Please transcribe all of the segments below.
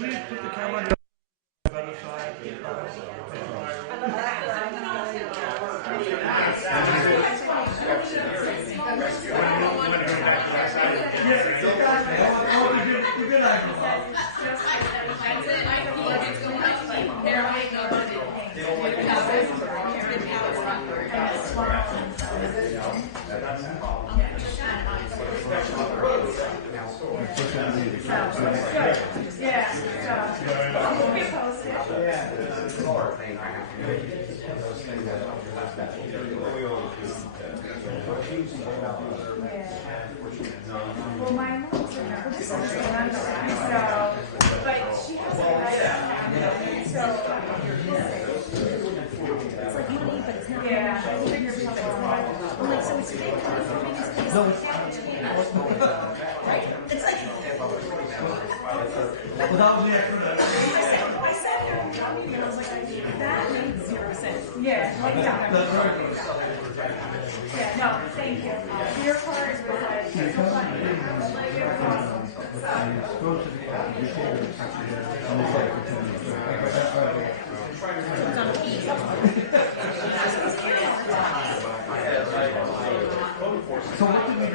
please put the camera on the other side? Well, my mom's a nurse, so, but she hasn't so, it's like you leave, but it's not. Yeah. Well, like, so it's big, no, right? It's like, Well, that was the extra. I sat there and I was like, that makes 0 sense. Yeah, like, yeah. Yeah, no, thank you. Your card was like, so funny. Like, it was awesome. So what did we do?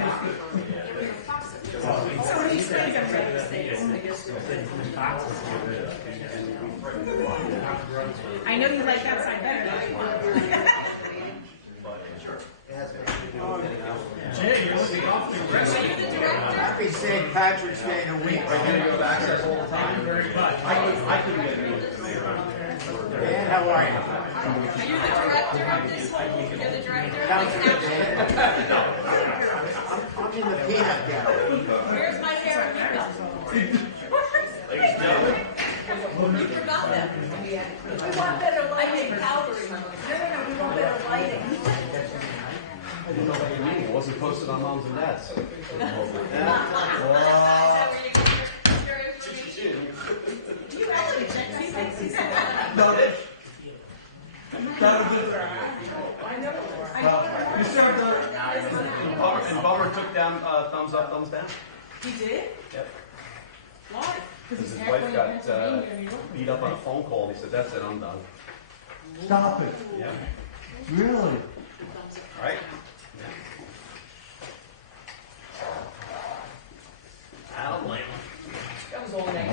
So these things are ready to stay. I know you like that side better than I want. Jay, you're looking awfully aggressive. Happy St. Patrick's Day in a week. Are you going to go access all the time? Very much. I couldn't get it. Dan, how are you? Are you the director of this whole? You're the director of Township, this Dan. I'm in the peanut gallery. Where's my favorite people? You forgot them. We want better I lighting. made Calvary. No, we want better lighting. I didn't know what you mean. It wasn't posted on moms and dads. Is that where you get your information? You actually checked No, that was it. You served her. And Bummer took down thumbs up, thumbs down. He did? Yep. Why? Because his wife got beat up on a phone call. He said, "That's it, I'm done." Stop it. Yeah. Really? All right. I don't blame him. That was all next.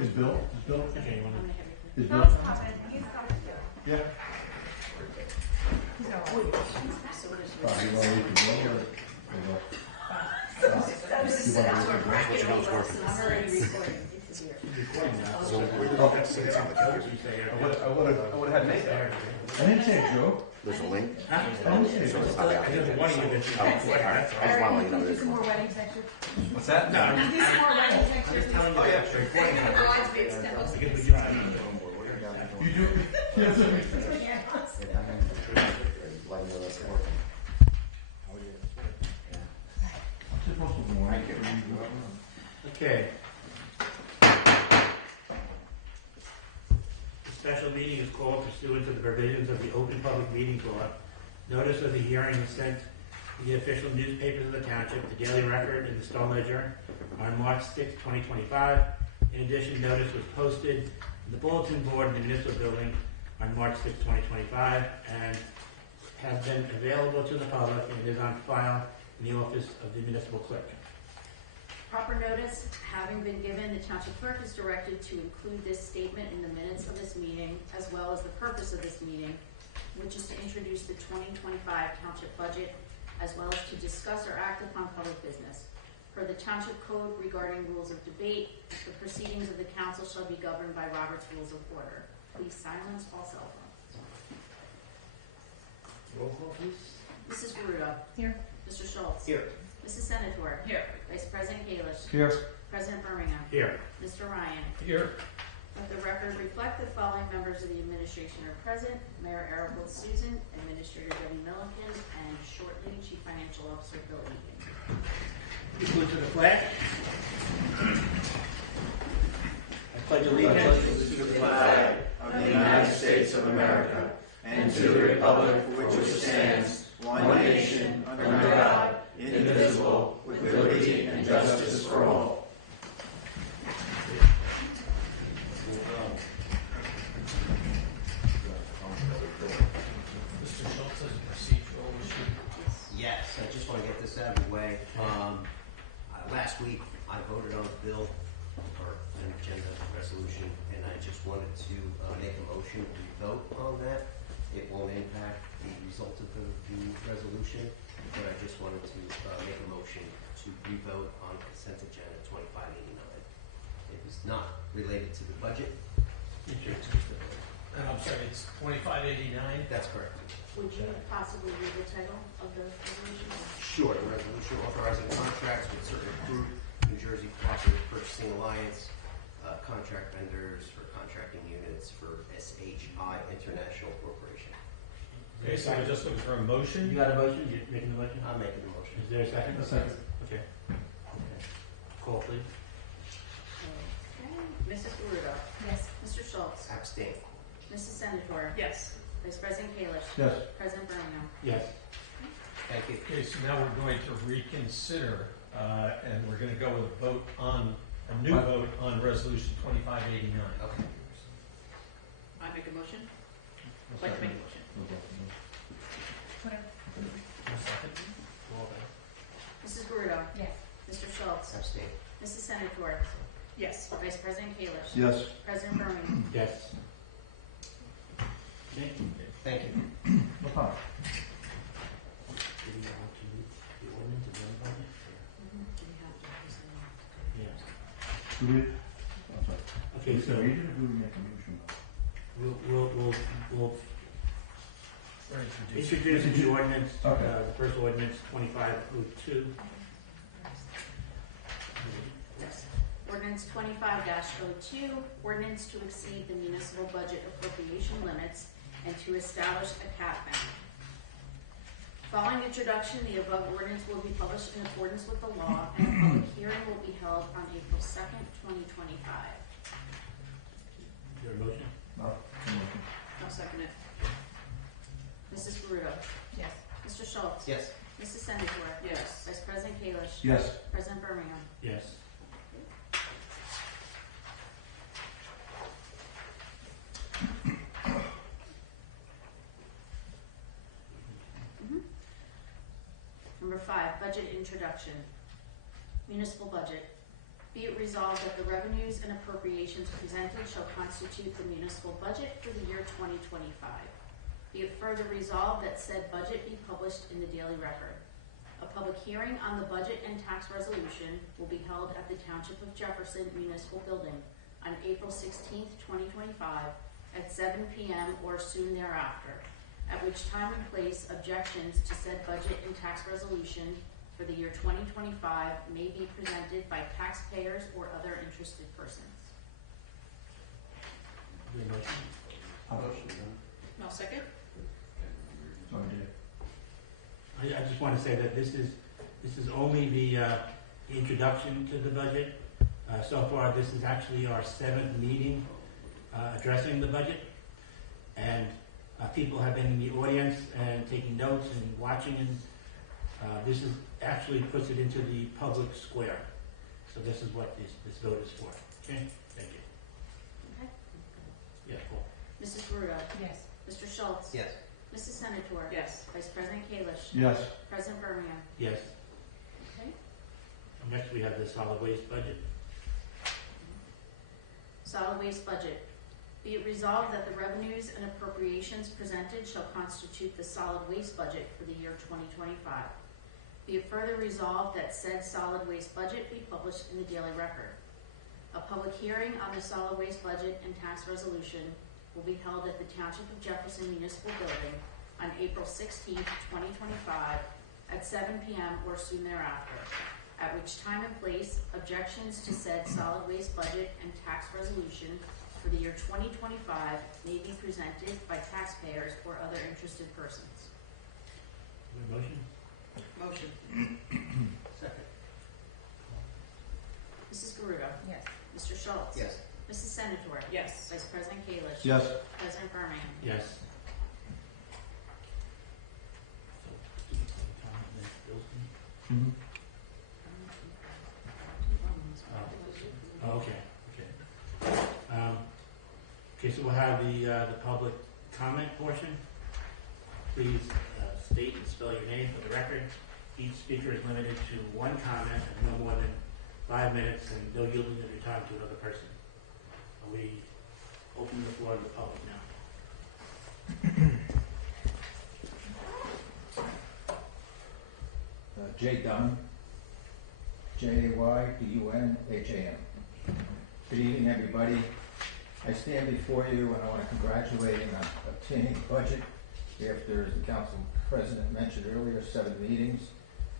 Is Bill? Is Bill? Yeah. You want to leave the Bill or? I would have had made that. I didn't say a joke. There's a link. I didn't say a joke. I just want to let you know These are more weddings next year. What's that? These are more weddings next year. Oh yeah. You do? Yes, sir. Okay. The special meeting is called pursuant to the provisions of the Open Public Meetings Law. Notice of the hearing was sent to the official newspapers of the Township, the Daily Record, and the Star Ledger on March 6, 2025. In addition, notice was posted in the bulletin board in the municipal building on March 6, 2025, and has been available to the public and is on file in the office of the municipal clerk. Proper notice having been given, the Township Clerk is directed to include this statement in the minutes of this meeting, as well as the purpose of this meeting, which is to introduce the 2025 Township budget, as well as to discuss or act upon public business. Per the Township Code regarding rules of debate, the proceedings of the council shall be governed by Robert's Rules of Order. Please silence all cell phones. Roll call, please. Mrs. Garuda. Here. Mr. Schultz. Here. Mrs. Senator. Here. Vice President Kalish. Here. President Birmingham. Here. Mr. Ryan. Here. Let the record reflect the following members of the administration are present: Mayor Eric Susan, Administrator Debbie Milliken, and shortly Chief Financial Officer Bill Egan. Salute to the flag. last week, I voted on a bill or an agenda resolution, and I just wanted to make a motion to vote on that. It won't impact the result of the resolution, but I just wanted to make a motion to revote on consent agenda 2589. It was not related to the budget. And I'm sorry, it's 2589? That's correct. Would you possibly read the title of the resolution? Sure. The resolution authorizing contracts with certain approved New Jersey Cooperative Purchasing Alliance contract vendors for contracting units for SHI International Corporation. Okay, so we're just looking for a You motion. got a motion? You making the motion? I'm making the motion. Is there a second? A second. Okay. Call, please. Okay. Mrs. Gurudo. Yes. Mr. Schultz. Abstain. Mrs. Senator. Yes. Vice President Kalish. Yes. President Birmingham. Yes. Thank you. Okay, so now we're going to reconsider, and we're going to go with a vote on, a new vote on resolution 2589. Okay. I make a motion. I'd like to make a motion. Whatever. Mrs. Gurudo. Yes. Mr. Schultz. Abstain. Mrs. Senator. Yes. Vice President Kalish. Yes. President Birmingham. Yes. Okay. Thank you. No problem. Do we want to read the ordinance and then vote it? Do we have to? Yes. Do we? Okay, so read it or do we make a motion? we'll We're introducing. introduce the ordinance, Okay. the first ordinance, 2502. Ordinance 25-02, ordinance to exceed the municipal budget appropriation limits and to establish a cap bank. Following introduction, the above ordinance will be published in accordance with the law, and a public hearing will be held on April 2nd, 2025. Is there a motion? No. I'll second it. Mrs. Gurudo. Yes. Mr. Schultz. Yes. Mrs. Senator. Yes. Vice President Kalish. Yes. President Birmingham. Yes. Number 5, budget introduction. Municipal budget. Be it resolved that the revenues and appropriations presented shall constitute the municipal budget for the year 2025. Be it further resolved that said budget be published in the Daily Record. A public hearing on the budget and tax resolution will be held at the Township of Jefferson Municipal Building on April 16th, 2025 at 7 p.m. or soon thereafter, at which time and place objections to said budget and tax resolution for the year 2025 may be presented by taxpayers or other interested persons. Is there a motion? I'll second. Sorry, Dave. I just want to say that this is only the introduction to the budget. So far, this is actually our 7th meeting addressing the budget. And people have been in the audience and taking notes and watching, and this is actually puts it into the public square. So this is what this vote is for. Okay? Thank you. Okay. Yeah, cool. Mrs. Gurudo. Yes. Mr. Schultz. Yes. Mrs. Senator. Yes. Vice President Kalish. Yes. President Birmingham. Yes. Okay. Next, we have the solid waste budget. Solid waste budget. Be it resolved that the revenues and appropriations presented shall constitute the solid waste budget for the year 2025. Be it further resolved that said solid waste budget be published in the Daily Record. A public hearing on the solid waste budget and tax resolution will be held at the Township of Jefferson Municipal Building on April 16th, 2025 at 7 p.m. or soon thereafter, at which time and place objections to said solid waste budget and tax resolution for the year 2025 may be presented by taxpayers or other interested persons. Is there a motion? Motion. Second. Mrs. Gurudo. Yes. Mr. Schultz. Yes. Mrs. Senator. Yes. Vice President Kalish. Yes. President Birmingham. Yes. Mm-hmm. Oh, okay, okay. Okay, so we'll have the public comment portion. Please state and spell your name for the record. Each speaker is limited to one comment and no more than 5 minutes and no yielding of your time to another person. We open the floor to the public now. Jay Dunham, Jaydunham. Good evening, everybody. I stand before you and I want to congratulate you on obtaining a budget after, as the council president mentioned earlier, 7 meetings.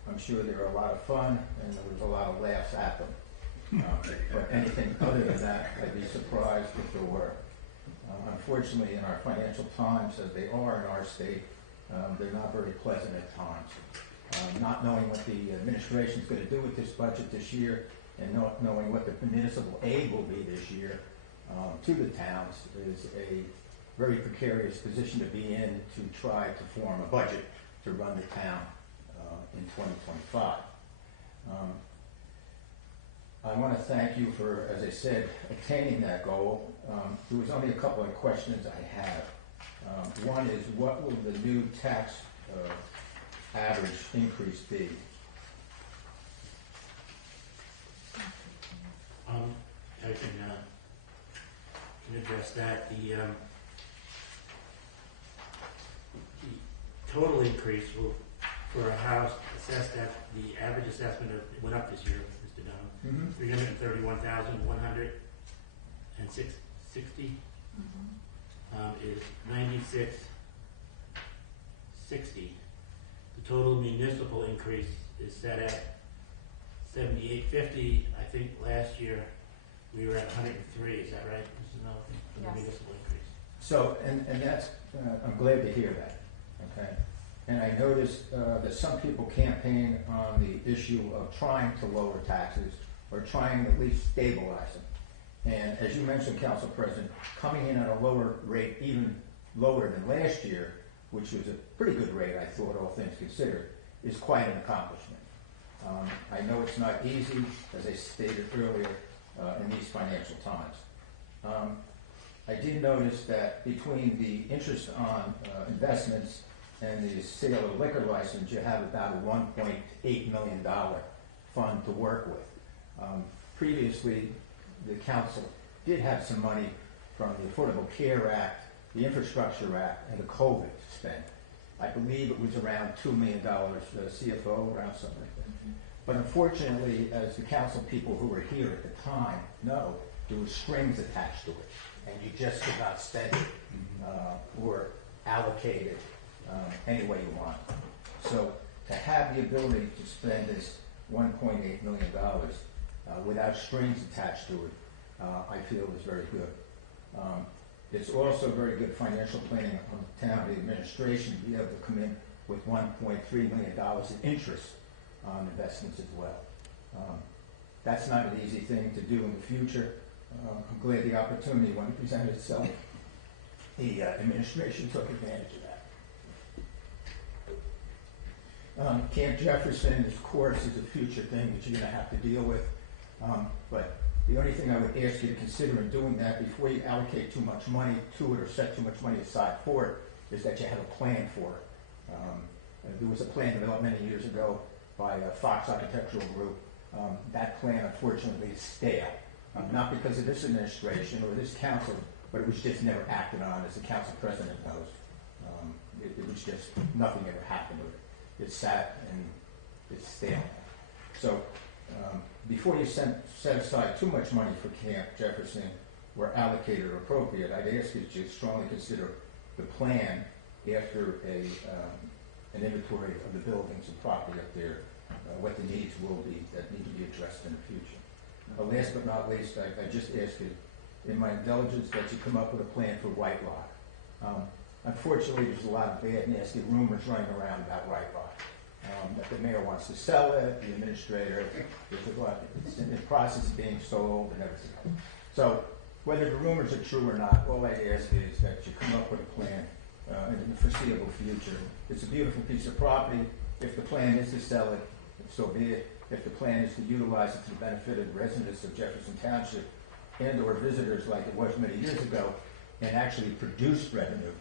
I'm sure they were a lot of fun and there was a lot of laughs at them. But anything other than that, I'd be surprised if there were. Unfortunately, in our financial times, as they are in our state, they're not very pleasant at times. Not knowing what the administration is going to do with this budget this year and not knowing what the municipal aid will be this year to the towns is a very precarious position to be in to try to form a budget to run the town in 2025. I want to thank you for, as I said, attaining that goal. There was only a couple of questions I have. One is, what will the new tax average increase be? I can address that. The total increase will, for a house assessed at the average assessment went up this year, Mr. Dunham, 331,160 is 9660. The total municipal increase is set at 7850. I think last year we were at 103. Is that right, Mrs. Melvin? For the municipal increase. So, and that's, I'm glad to hear that, okay? And I noticed that some people campaign on the issue of trying to lower taxes or trying to at least stabilize them. And as you mentioned, Council President, coming in at a lower rate, even lower than last year, which was a pretty good rate, I thought, all things considered, is quite an accomplishment. I know it's not easy, as I stated earlier, in these financial times. I did notice that between the interest on investments and the sale of liquor license, you have about a $1.8 million fund to work with. Previously, the council did have some money from the Affordable Care Act, the Infrastructure Act, and the COVID to spend. I believe it was around $2 million CFO, around something like that. But unfortunately, as the council people who were here at the time know, there were strings attached to it, and you just could not spend it or allocate it any way you want. So to have the ability to spend this $1.8 million without strings attached to it, I feel is very good. It's also very good financial planning on the town, the administration, to be able to come in with $1.3 million in interest on investments as well. That's not an easy thing to do in the future. I'm glad the opportunity, when it presented itself, the administration took advantage of that. Camp Jefferson, of course, is a future thing that you're going to have to deal with. But the only thing I would ask you to consider in doing that before you allocate too much money to it or set too much money aside for it is that you have a plan for it. There was a plan developed many years ago by Fox Architectural Group. That plan, unfortunately, is stale. Not because of this administration or this council, but it was just never acted on, as the council president knows. It was just, nothing ever happened with it. It sat and it's stale. So before you set aside too much money for Camp Jefferson or allocate it appropriate, I'd ask you to strongly consider the plan after an inventory of the buildings and property up there, what the needs will be that need to be addressed in the future. Last but not least, I just ask you, in my indulgence, that you come up with a plan for White Rock. Unfortunately, there's a lot of bad, nasty rumors running around about White Rock. That the mayor wants to sell it, the administrator, there's a lot, it's in the process of being sold and everything else. So, whether the rumors are true or not, all I ask is that you come up with a plan in the foreseeable future. It's a beautiful piece of property. If the plan is to sell it, so be it. If the plan is to utilize it to the benefit of the residents of Jefferson Township and or visitors like it was many years ago, and actually produce revenue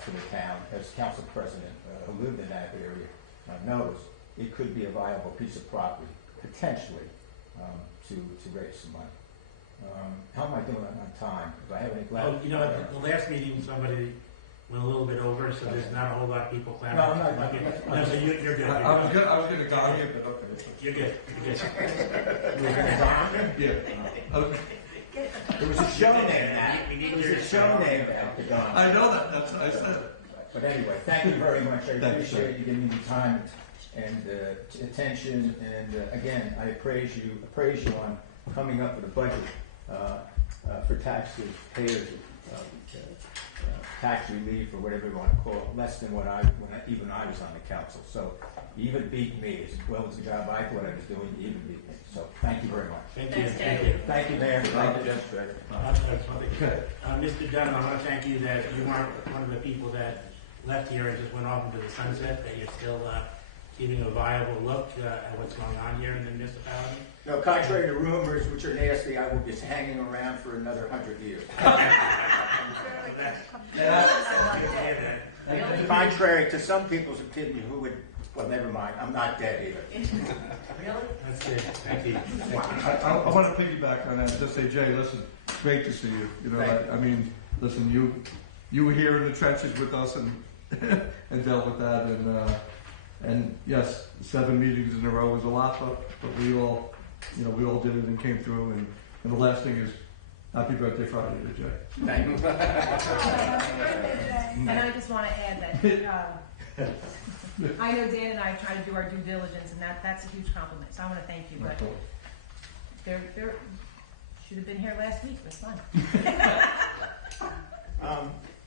for the town, as council president who lived in that area knows, it could be a viable piece of property, potentially. to raise some money. How am I doing on time? Do I have any? Oh, you know, at the last meeting, somebody went a little bit over, so there's not a whole lot of people clamoring. No, I'm not. Okay. No, so you're good. I was gonna gong you, but okay. You're good. You're good. You were gonna gong me? Yeah. Okay. It was a show name. We need It was your a show name at the gong. I know that, that's what I said. But anyway, thank you very much. I Thank you, appreciate you giving me the time and attention. And again, I praise you on coming up with a budget for taxes, payers, tax relief, or whatever you want to call it, less than when I was on the council. So you even beat me as well as the job I thought I was doing. You even beat me. So thank you very much. Thank you. Thanks, Thank Dave. you. Thank you, Mayor. Thank you, Administrator. Mr. Dunham, I want to thank you that you weren't one of the people that left here and just went off into the sunset, that you're still keeping a viable look at what's going on here in the municipality. No, contrary to rumors, which are nasty, I will be hanging around for another 100 years. Contrary to some people's opinion, who would, well, never mind, I'm not dead either. Really? That's good. Thank you. I want to piggyback on that and just say, Jay, listen, great to see you. You know, Thank you. I mean, listen, you were here in the trenches with us and and dealt with that, and yes, 7 meetings in a row was a lot, but we all, you know, we all did it and came through. And the last thing is, happy birthday Friday to Jay. Thank you. And I just want to add that, I know Dan and I try to do our due diligence, and that's a huge compliment, so I want to thank you, but they're should have been here last week, it was fun.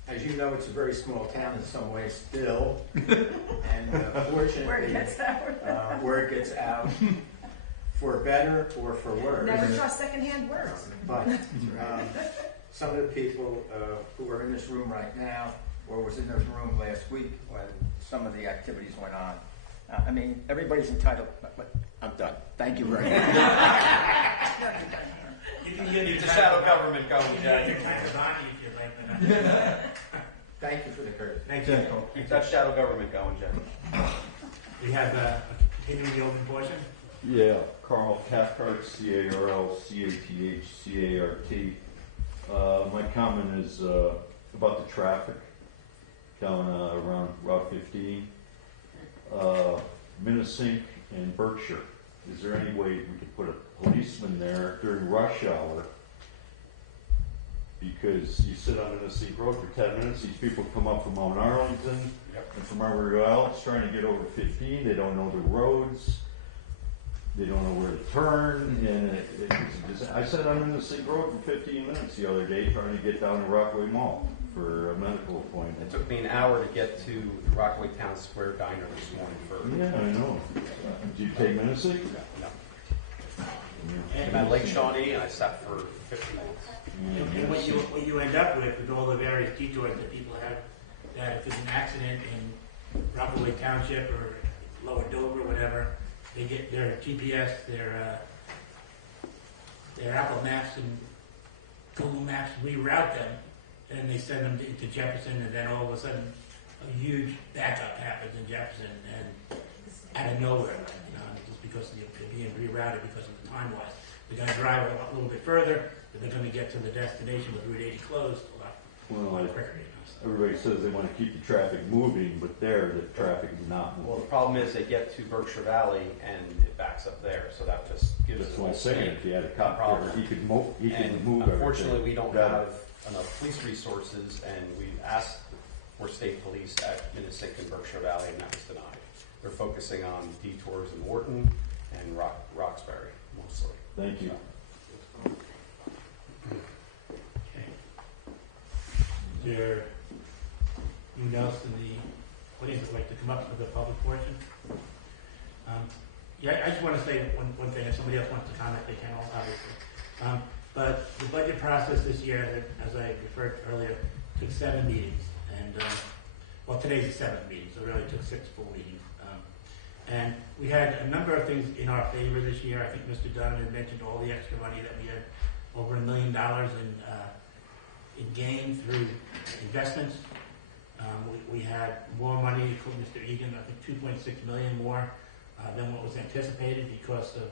As you know, it's a very small town in some ways still, and fortunately, Word gets out. word gets out, for better or for worse. Never trust secondhand words. But some of the people who are in this room right now, or was in this room last week when some of the activities went on, I mean, everybody's entitled, but I'm done. Thank you very much. You can get Keep the shadow government going, Jay. Thank you for the courtesy. Thank you. Keep that shadow government going, Jay. We have continuing the open portion. Yeah, Carl Cathcart, C-A-R-L, C-A-T-H, C-A-R-T. My comment is about the traffic down around Route 15. Minnesink and Berkshire. Is there any way we could put a policeman there during rush hour? Because you sit on Minnesink Road for 10 minutes, these people come up from Mount Arlington and from everywhere else trying to get over 15. They don't know the roads. They don't know where to turn. And I sat on Minnesink Road for 15 minutes the other day trying to get down to Rockaway Mall for a medical appointment. It took me an hour to get to the Rockaway Town Square Diner this morning for. Yeah, I know. Do you take Minnesink? No. Came at Lake Shawnee and I sat for 50 minutes. And what you end up with all the various detours that people have, that if there's an accident in Rockaway Township or Lower Dover or whatever, they get their GPS, their Apple Maps and Google Maps reroute them, and they send them to Jefferson, and then all of a sudden a huge backup happens in Jefferson, and out of nowhere, just because they're being rerouted because of the time wise. They're going to drive a little bit further, but they're going to get to the destination with Route 80 closed a lot quicker. Everybody says they want to keep the traffic moving, but there, the traffic is not moving. Well, the problem is they get to Berkshire Valley and it backs up there, so that just gives Just us a one whole second, thing. if you had a cop Problem. there, he could move And everything. unfortunately, we don't Better. have enough police resources, and we asked for state police at Minnesink and Berkshire Valley, and that was denied. They're focusing on detours in Wharton and Roxbury, mostly. Thank you. Is there anyone else in the audience that'd like to come up for the public portion? I just want to say one thing. If somebody else wants to comment, they can, obviously. But the budget process this year, as I referred to earlier, took 7 meetings. And, well, today's the 7th meeting, so it really took 6 full meetings. And we had a number of things in our favor this year. I think Mr. Dunn had mentioned all the extra money that we had, over $1 million in gain through investments. We had more money, according to Mr. Egan, I think $2.6 million more than what was anticipated because of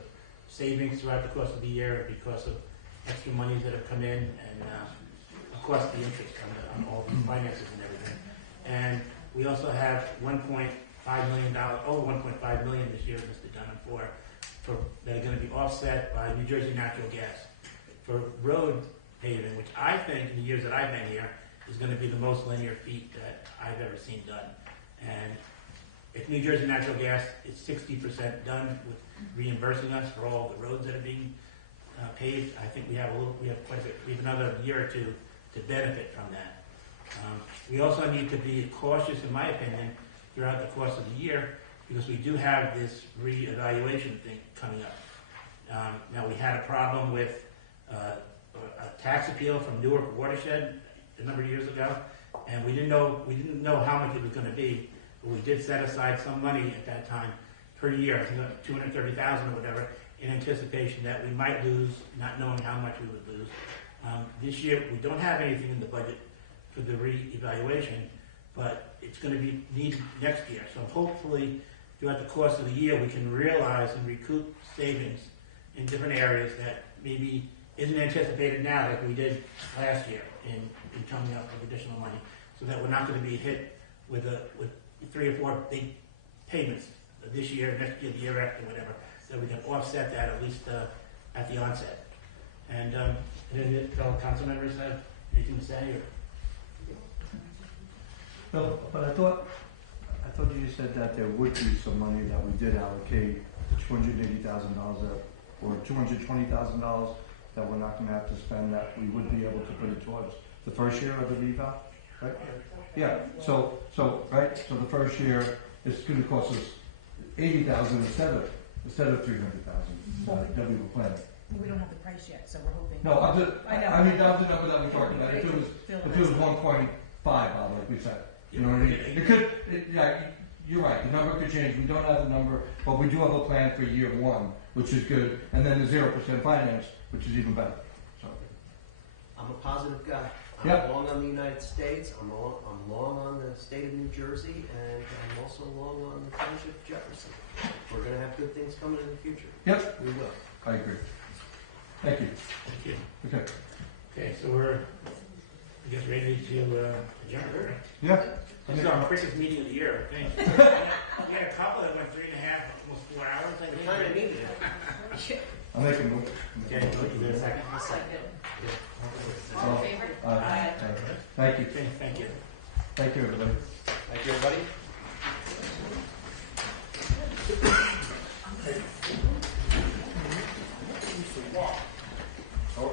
savings throughout the course of the year because of extra monies that have come in and, of course, the interest on all these finances and everything. And we also have $1.5 million, over $1.5 million this year, Mr. Dunham, for that are going to be offset by New Jersey Natural Gas for road paving, which I think in the years that I've been here is going to be the most linear feat that I've ever seen done. And if New Jersey Natural Gas is 60% done with reimbursing us for all the roads that are being paved, I think we have quite a bit, we have another year or two to benefit from that. We also need to be cautious, in my opinion, throughout the course of the year, because we do have this reevaluation thing coming up. Now, we had a problem with a tax appeal from Newark Watershed a number of years ago, and we didn't know how much it was going to be, but we did set aside some money at that time per year, I think $230,000 or whatever, in anticipation that we might lose, not knowing how much we would lose. This year, we don't have anything in the budget for the reevaluation, but it's going to be needed next year. So hopefully, throughout the course of the year, we can realize and recoup savings in different areas that maybe isn't anticipated now like we did last year in coming up with additional money, so that we're not going to be hit with 3 or 4 big payments this year, next year, the year after, whatever, so we can offset that at least at the onset. And any fellow council members have anything to say? Or? No, but I thought you said that there would be some money that we did allocate, $280,000 or $220,000 that we're not going to have to spend, that we would be able to put it towards the first year of the reval, right? Yeah. So right. So the first year it's going to cost us $80,000 instead of $300,000 that we were planning. We don't have the price yet, so we're hoping. No, I know. I mean, that was the number that we talked about. If it was 1.5, like we said, you know what I mean? It could. Yeah, you're right. The number could change. We don't have the number, but we do have a plan for year one, which is good, and then the 0% finance, which is even better. So. I'm a positive guy. I'm long on the United States. I'm long on the state of New Jersey, and I'm also long on the Township of Jefferson. We're going to have good things coming in the future. Yep. We will. I agree. Thank you. Thank you. Okay. Okay, so we're, I guess, ready to adjourn, right? Yeah. This is our quickest meeting of the year, I think. We had a couple that went 3.5, almost 4 hours, I think. We kind of needed it. I'll make a move. Okay, is there a second? I'll second. All in favor? Aye. Thank you. Okay, thank you. Thank you, everybody. Thank you, everybody. Oh.